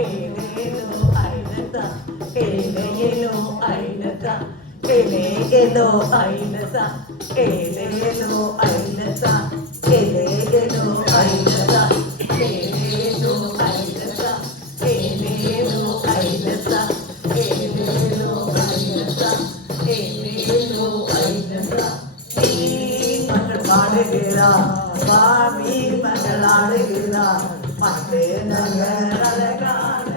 ಎಲೆಗೆಲೋ ಐನದ ಎಲೆಗೆಲೋ ಐನದ ಎಲೆಗೆಲೋ ಐನದ ಎಲೆಗೆಲೋ ಐನದ ಎಲೆಗೆಲೋ ಐನದ காத்து நகர காத்து.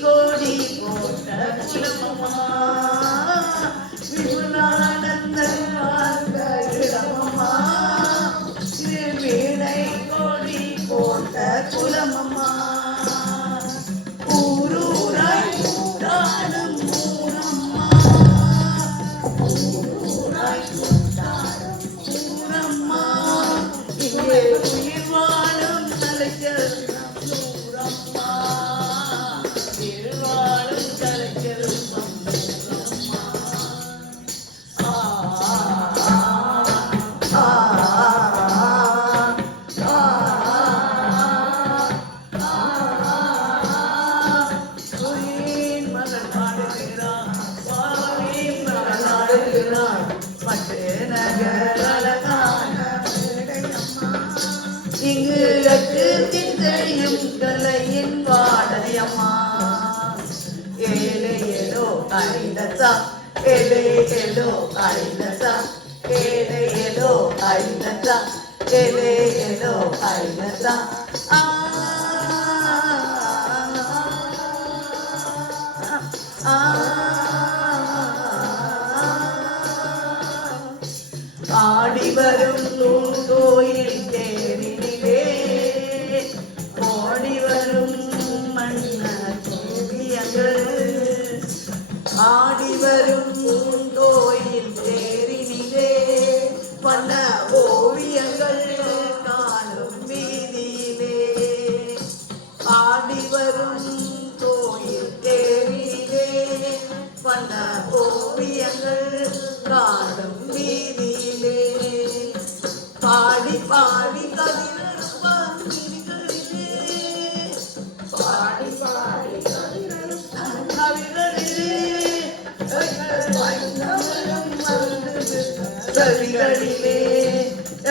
கொடி போட்ட குலமா விபுலா இங்கு அக்கு திசையும் கலையின் வாடலையம்மா ஏழை ஏழோ ஐந்தசா ஏழை ஏழோ ஐந்தசா ஏழை ஏழோ ஐந்தசா ஏழை ஏழோ ஆ செவிகளிலே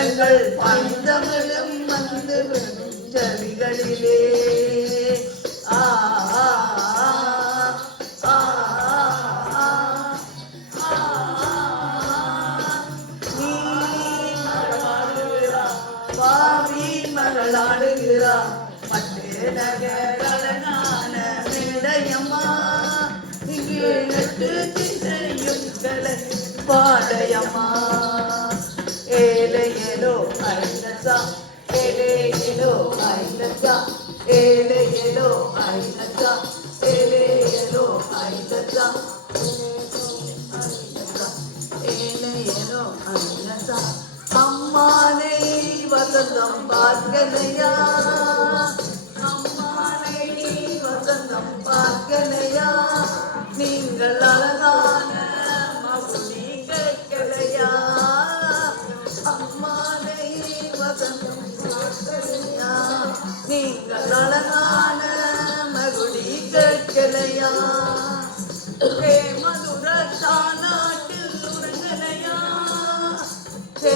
எங்கள் பந்தமிழும் வந்து விடும் செவிகளிலே ஆ மகளாடுகிறார் பட்டே நகரனான விடயமா இங்கே நட்டு சிந்தையும் பாடயமா అయినచ్చా ఏలే ఏలో అయినచ్చా ఏలే ఏలో అయినచ్చా ఏలే ఏలో అయినచ్చా ఏలే ఏలో అయినచ్చా అమ్మానే వసంతం భాగ్యనయ్యా நலனான மகுடி கேட்கலையா ஹே மதுர தானாட்டில் உருகலையா ஹே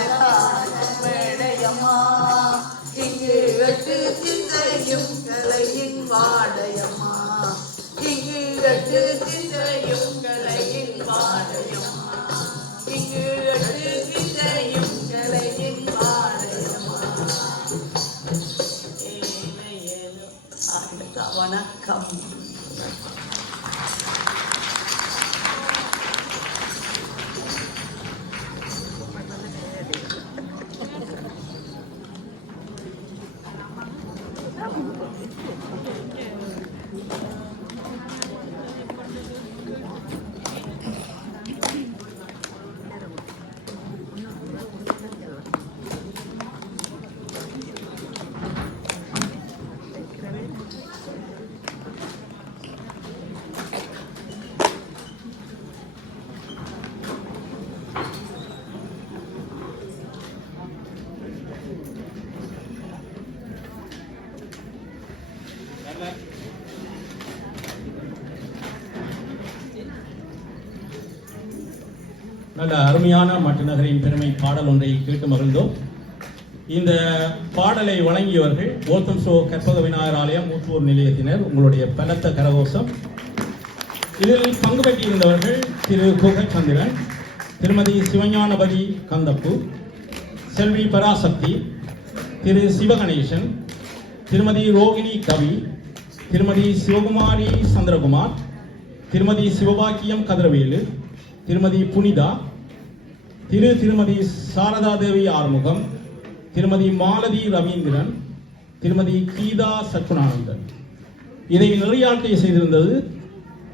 நல்ல அருமையான மட்டநகரின் பெருமை பாடல் ஒன்றை கேட்டு மகிழ்ந்தோம். இந்த பாடலை வழங்கியவர்கள் ஓத்தம் சோ கற்பக விநாயகர் ஆலயம் மூத்தூர் நிலையத்தினர். உங்களுடைய பலத்த கரகோஷம். இதில் பங்கு பெற்றிருந்தவர்கள் திரு குகச்சந்திரன் திருமதி சிவஞானபதி கந்தப்பு செல்வி பராசக்தி திரு சிவகணேசன் திருமதி ரோகிணி கவி திருமதி சிவகுமாரி சந்திரகுமார் திருமதி சிவபாக்கியம் கதிரவேலு திருமதி புனிதா திரு திருமதி சாரதா தேவி ஆறுமுகம் திருமதி மாலதி ரவீந்திரன் திருமதி கீதா சத்குணானந்தன். இதை நெறியாட்சி செய்திருந்தது.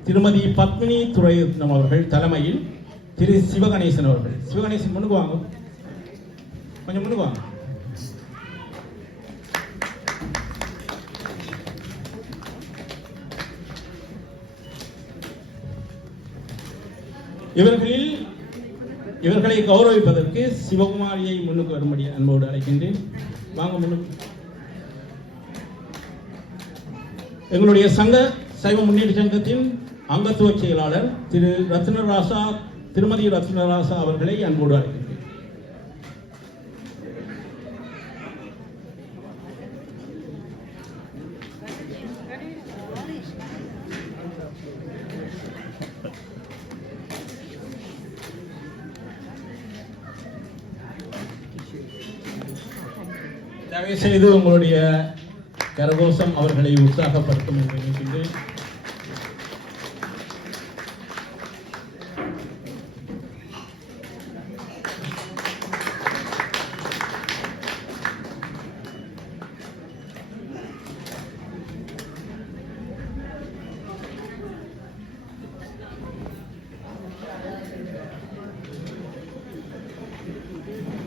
திருமதி பத்மினி துரைரத்னம் அவர்கள் தலைமையில் திரு சிவகணேசன் அவர்கள். சிவகணேசன் முன்னுக்கு வாங்க. கொஞ்சம் முன்னுக்கு வாங்க. இவர்களில் இவர்களை கௌரவிப்பதற்கு சிவகுமாரியை முன்னுக்கு வரும்படி அன்போடு அழைக்கின்றேன். வாங்க முன்னுக்கு. எங்களுடைய சங்க சைவ முன்னேற்ற சங்கத்தின் அங்கத்துவ செயலாளர் திரு ரத்னராசா திருமதி ரத்னராசா அவர்களை அன்போடு அழைக்கின்றேன். தயவு செய்து உங்களுடைய கரகோஷம் அவர்களை உற்சாகப்படுத்தும் என்று நினைக்கின்றேன்.